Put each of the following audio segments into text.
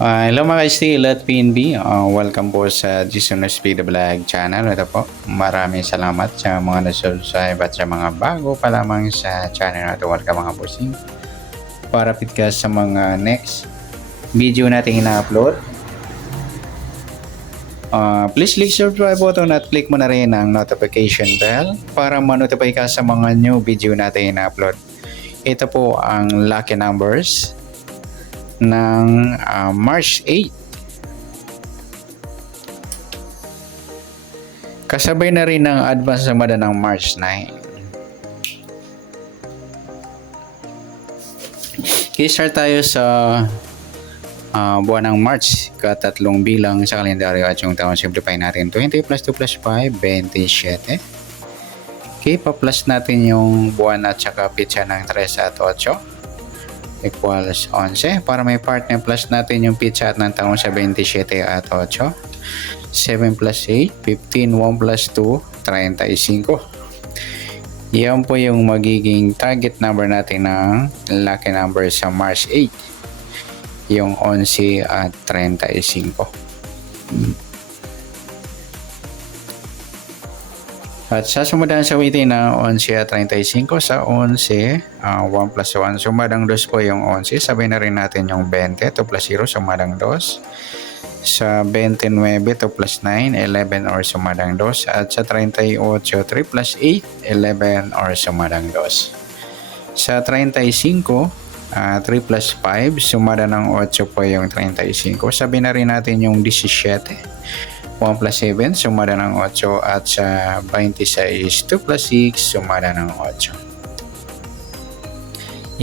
Hello mga ka-steel at PNB. Welcome po sa Jason Speed Vlog channel. Ito po, maraming salamat sa mga nasubscribe at sa mga bago pa lamang sa channel na ito. Welcome mga bossing. Para fit ka sa mga next video natin ina-upload. Please click subscribe button at click mo na rin ang notification bell para ma-notify ka sa mga new video natin ina-upload. Ito po ang lucky numbers ng March 8. Kasabay na rin ng advance sumada ng March 9. I-start tayo sa buwan ng March, katatlong bilang sa kalendaryo at yung taon simplify natin. 20 plus 2 plus 5, 27. Okay, pa-plus natin yung buwan at saka pitsa ng 3 at 8. Equals 11. Para may partner, plus natin yung pitsa at ng taong sa 27 at 8. 7 plus 8, 15, 1 plus 2, 35. Yan po yung magiging target number natin ng lucky number sa March 8. Yung 11 at 35. At sa sumadaan sa waiting na 11 at 35 sa 11, 1 plus 1, sumadang 2 po yung 11. Sabay na rin natin yung 20, 2 plus 0, sumadang 2. Sa 29, 2 plus 9, 11 or sumadang 2. At sa 38, 3 plus 8, 11 or sumadang 2. Sa 35, 3 plus 5, sumada ng 8 po yung 35. Sabi na rin natin yung 17. 1 plus 7, sumada ng 8. At sa 26, 2 plus 6, sumada ng 8.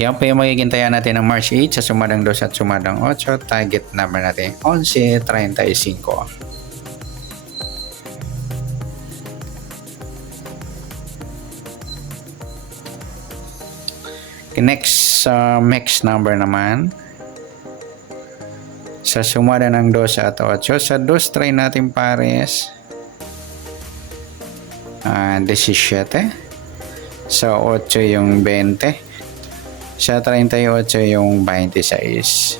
Yan po yung magiging taya natin ng March 8 sa sumadang 2 at sumadang 8. Target number natin 11.35. Next, next number naman. Sa sumada ng 2 at 8. Sa 2, try natin pares. 17. Sa 8 yung 20. Sa 38 yung 26.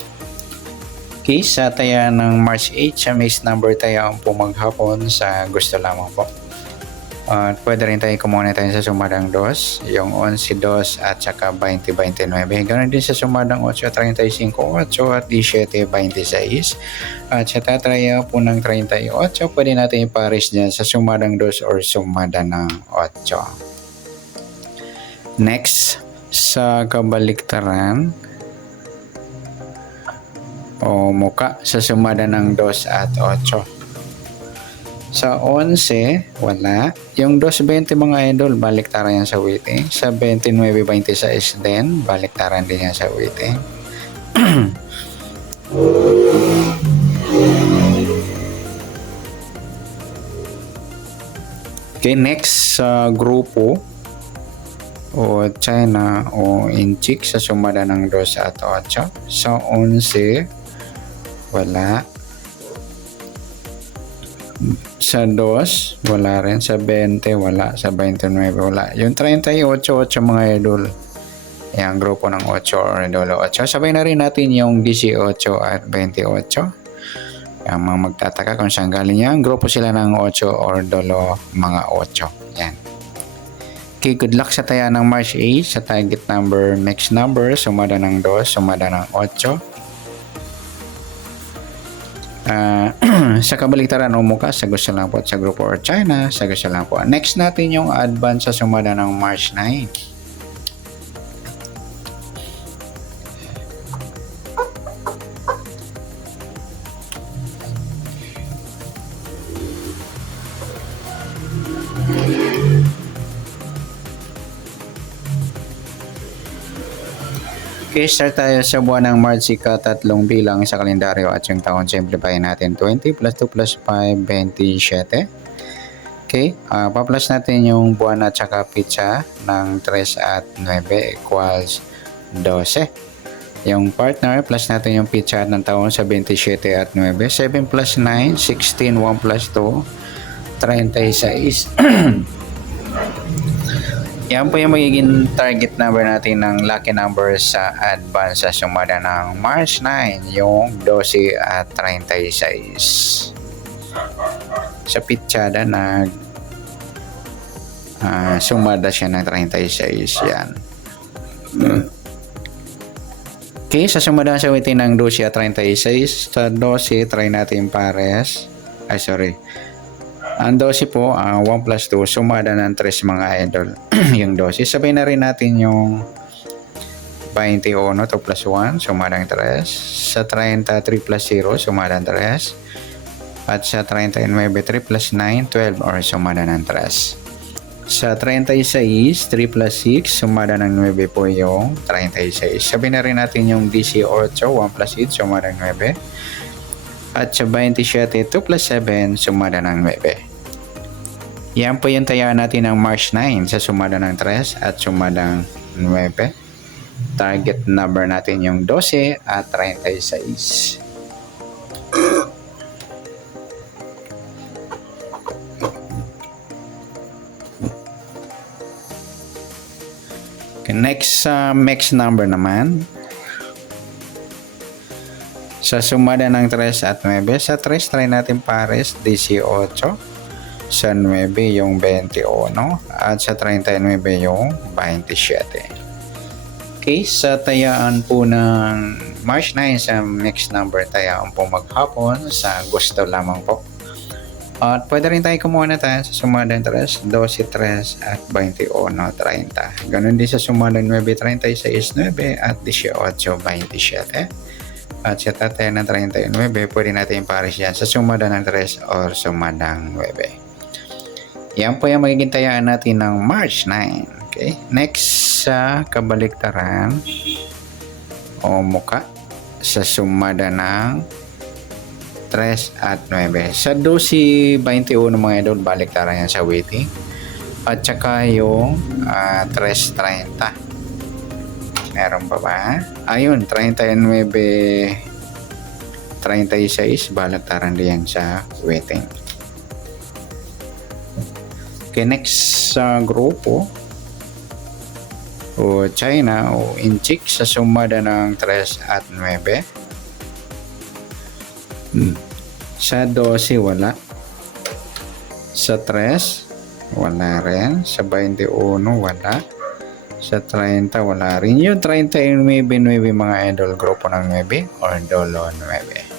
Okay, sa taya ng March 8, sa mixed number tayo ang pumaghapon sa gusto lamang po. Pwede rin tayo kumuha tayo sa sumadang 2, yung 11, 2 at saka 20, 29. Ganoon din sa sumadang 8, 35, 8 at 17, 26. At sa tatraya po ng 38, pwede natin ipares dyan sa sumadang 2 or sumada ng 8. Next, sa kabaliktaran o muka sa sumada ng 2 at 8. Sa 11, wala. Yung 2.20 mga idol, baliktaran yan sa waiting. Sa 29.26 din, baliktaran din yan sa waiting. Okay, next sa grupo o China o Inchik sa sumada ng 2 at 8. Sa 11, wala. Sa 2, wala rin. Sa 20, wala. Sa 29, wala. Yung 38, 8 mga idol. Yan, grupo ng 8 or dolo 8. Sabay na rin natin yung 18 at 28. Yan, mga magtataka kung saan galing yan. Grupo sila ng 8 or dolo mga 8. Yan. Okay, good luck sa taya ng March 8. Sa target number, mixed number, sumada ng 2, sumada ng 8. Sa kabaliktaran o muka, sa gusto lang po at sa grupo or China, sa gusto lang po. Next natin yung advance sa sumada ng March 9. Okay, start tayo sa buwan ng March, tatlong bilang sa kalendaryo at yung taon simplify natin. 20 plus 2 plus 5, 27. Okay, pa-plus natin yung buwan at saka pitsa ng 3 at 9 equals 12. Yung partner, plus natin yung pitsa ng taon sa 27 at 9. 7 plus 9, 16, 1 plus 2, 36. Yan po yung magiging target number natin ng lucky number sa advance sa sumada ng March 9, yung 12 at 36. Sa pitsada sumada siya ng 36 yan. Okay, sa sumada sa witin ng 12 at 36, sa 12 try natin pares. Ang 12 po, 1 plus 2, sumada ng 3 mga idol. Yung 12, sabay na rin natin yung 21, 2 plus 1, sumada ng 3. Sa 30, 3 plus 0, sumada ng 3. At sa 39, 3 plus 9, 12 or sumada ng 3. Sa 36, 3 plus 6, sumada ng 9 po yung 36. Sabay na rin natin yung 18, 1 plus 8, sumada ng 9. At sa 27, 2 plus 7, sumada ng 9. Yan po yung tayaan natin ng March 9 sa sumada ng 3 at sumada ng 9. Target number natin yung 12 at 36. Okay, next number naman. Sa sumada ng 3 at 9, sa 3 try natin pares 18. Sa 9 yung 21 at sa 39 yung 27. Okay, sa tayaan po ng March 9 sa next number, tayaan po maghapon sa gusto lamang po. At pwede rin tayo kumuha na tayo sa sumada ng 3, 12, 3 at 21, 30. Ganun din sa sumada ng 9, 36, 9 at 18, 27. At sa tatayan ng 39, pwede natin pares yan sa sumada ng 3 or sumada ng 9. Yan po yung magiging tayaan natin ng March 9. Okay? Next sa kabaliktaran o muka sa sumada ng 3 at 9. Sa 12, 21 mga idol, baliktaran yan sa waiting. At saka yung 3.30. Meron pa ba? Ayun, 39, 36, baliktaran din yan sa waiting. Okay, next sa grupo o China o Inchik sa sumada ng 3 at 9. Sa 12 wala. Sa 3 wala rin. Sa 21 wala. Sa 30 wala rin. Yung 30 yung 9 mga idol, grupo ng 9 or dolo 9.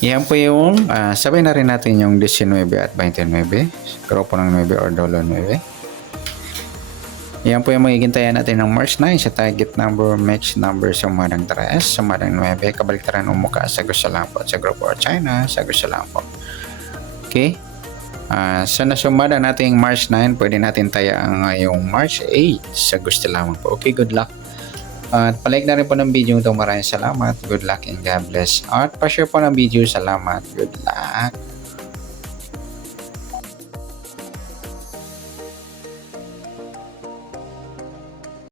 Yan po yung sabay na rin natin yung 19 at 29, grupo ng 9 or dolo 9. Yan po yung magiging tayan natin ng March 9 sa target number, match number sa umadang 3, sa umadang 9, kabaliktaran ng muka sa gusto lang po, sa grupo or China, sa gusto lang po. Okay? Sa nasumada natin March 9, pwede natin tayaan yung March 8 sa gusto lamang po. Okay, good luck. At palike na rin po ng video ito. Maraming salamat. Good luck and God bless. At pa-share po ng video. Salamat. Good luck.